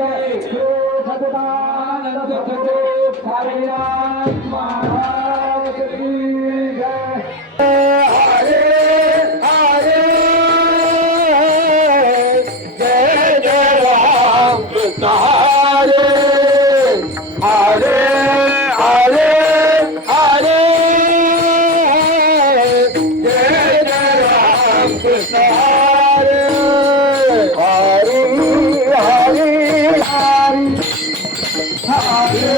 जय श्री सच्चिदानंद सद्गुरु साईनाथ महाराज की जय। हरे हरे जय जय राम कृष्ण हरे हरे हरे हरे जय जय राम कृष्ण हरे हरे हरे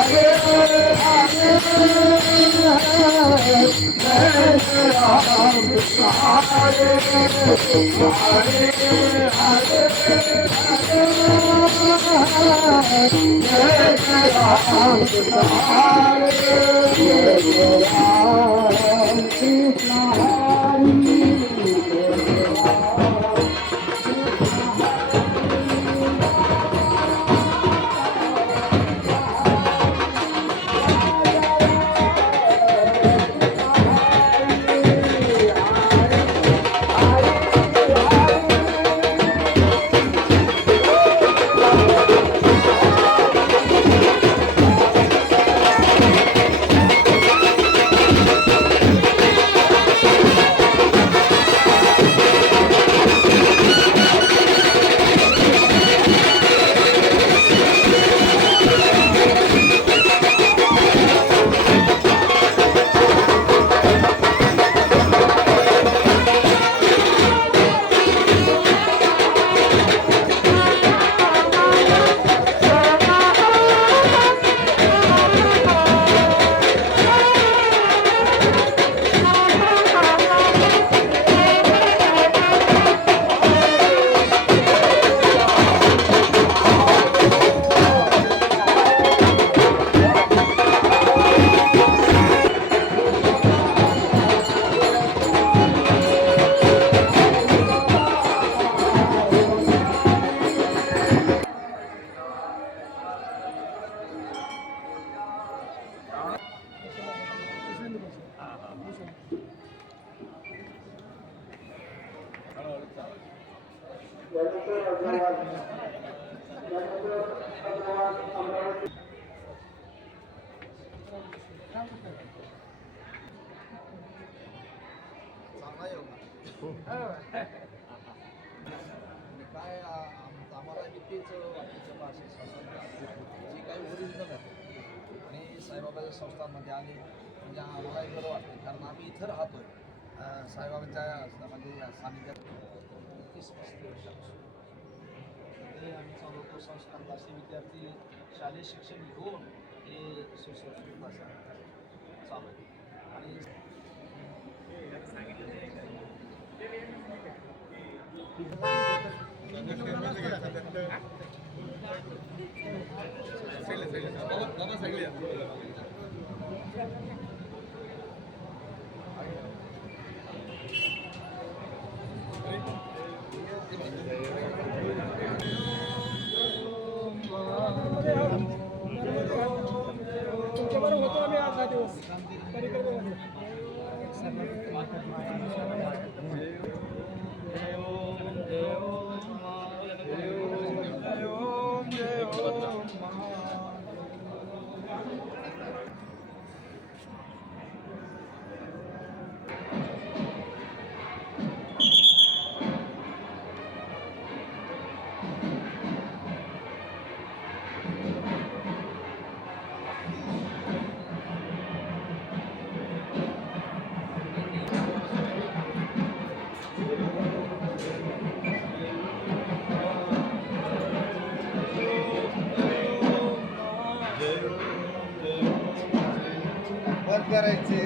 हरे हरे हरे जय जय राम कृष्ण हरे हरे हरे जय जय राम कृष्ण हरे जय राम कृष्ण हरे। काय आम्हाला तेच बाकीच्या भाषेत जे काही ओरिजिनल आहे आणि साईबाबाच्या संस्थांमध्ये आले म्हणजे आम्हालाही बरं वाटतं, कारण आम्ही इथं राहतोय साईबाबांच्या म्हणजे सानिध्यात 30-35 वर्षापासून ते आम्ही चालवतो. संस्कार असे विद्यार्थी शालेय शिक्षण घेऊन हे सुसंस्कृत भाषा चालू आहे आणि तुमच्याबरोबर होतो आम्ही 8-10 दिवस बंद करायचे.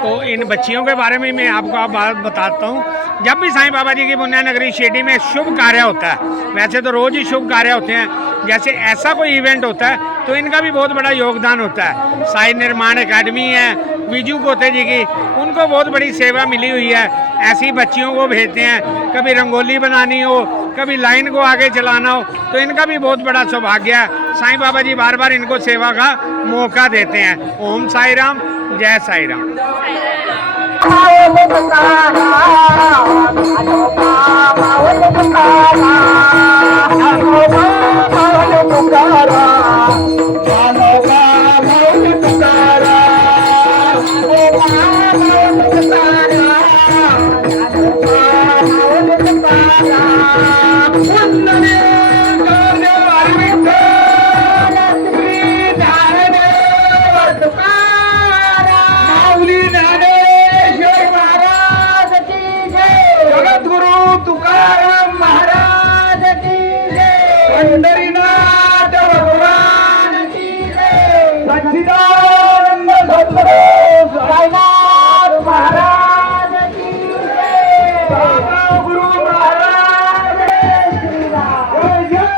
तो इन बच्चियों के बारे में मैं आपको आप बात बताता हूँ। जब भी साईं बाबा जी की पुण्य नगरी शिरडी में शुभ कार्य होता है, वैसे तो रोज़ ही शुभ कार्य होते हैं, जैसे ऐसा कोई इवेंट होता है तो इनका भी बहुत बड़ा योगदान होता है। साईं निर्माण एकेडमी है विजू गोते जी की, उनको बहुत बड़ी सेवा मिली हुई है। ऐसी बच्चियों को भेजते हैं, कभी रंगोली बनानी हो, कभी लाइन को आगे चलाना हो, तो इनका भी बहुत बड़ा सौभाग्य है। साईं बाबा जी बार बार इनको सेवा का मौका देते हैं। ओम साई राम, जय साई राम। पंढरीनाथ भगवान की जय, सच्चिदानंद सद्गुरु साईनाथ महाराज की जय, बाबा गुरु महाराज श्री राम जय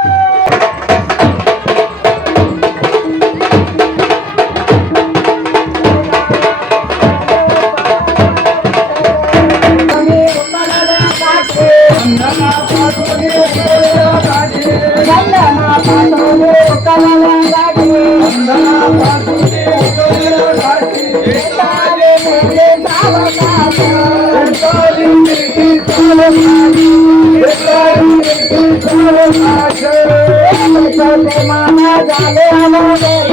माना जाले माना जाले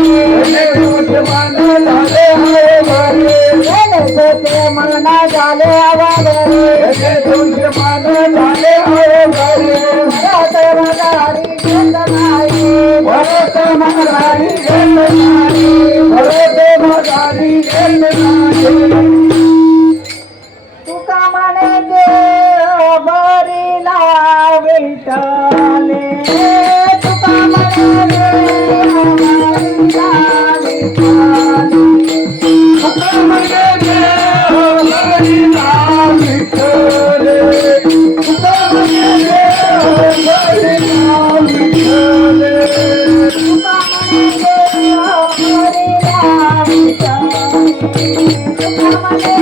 तुका म्हणे देव बरीला विठ्ठले, तुका म्हणे देव बरीला विठ्ठले, तुका म्हणे देव बरीला विठ्ठले, तुका म्हणे देव बरीला विठ्ठले, तुका म्हणे देव बरीला विठ्ठले, तुका म्हणे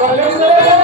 Hallelujah.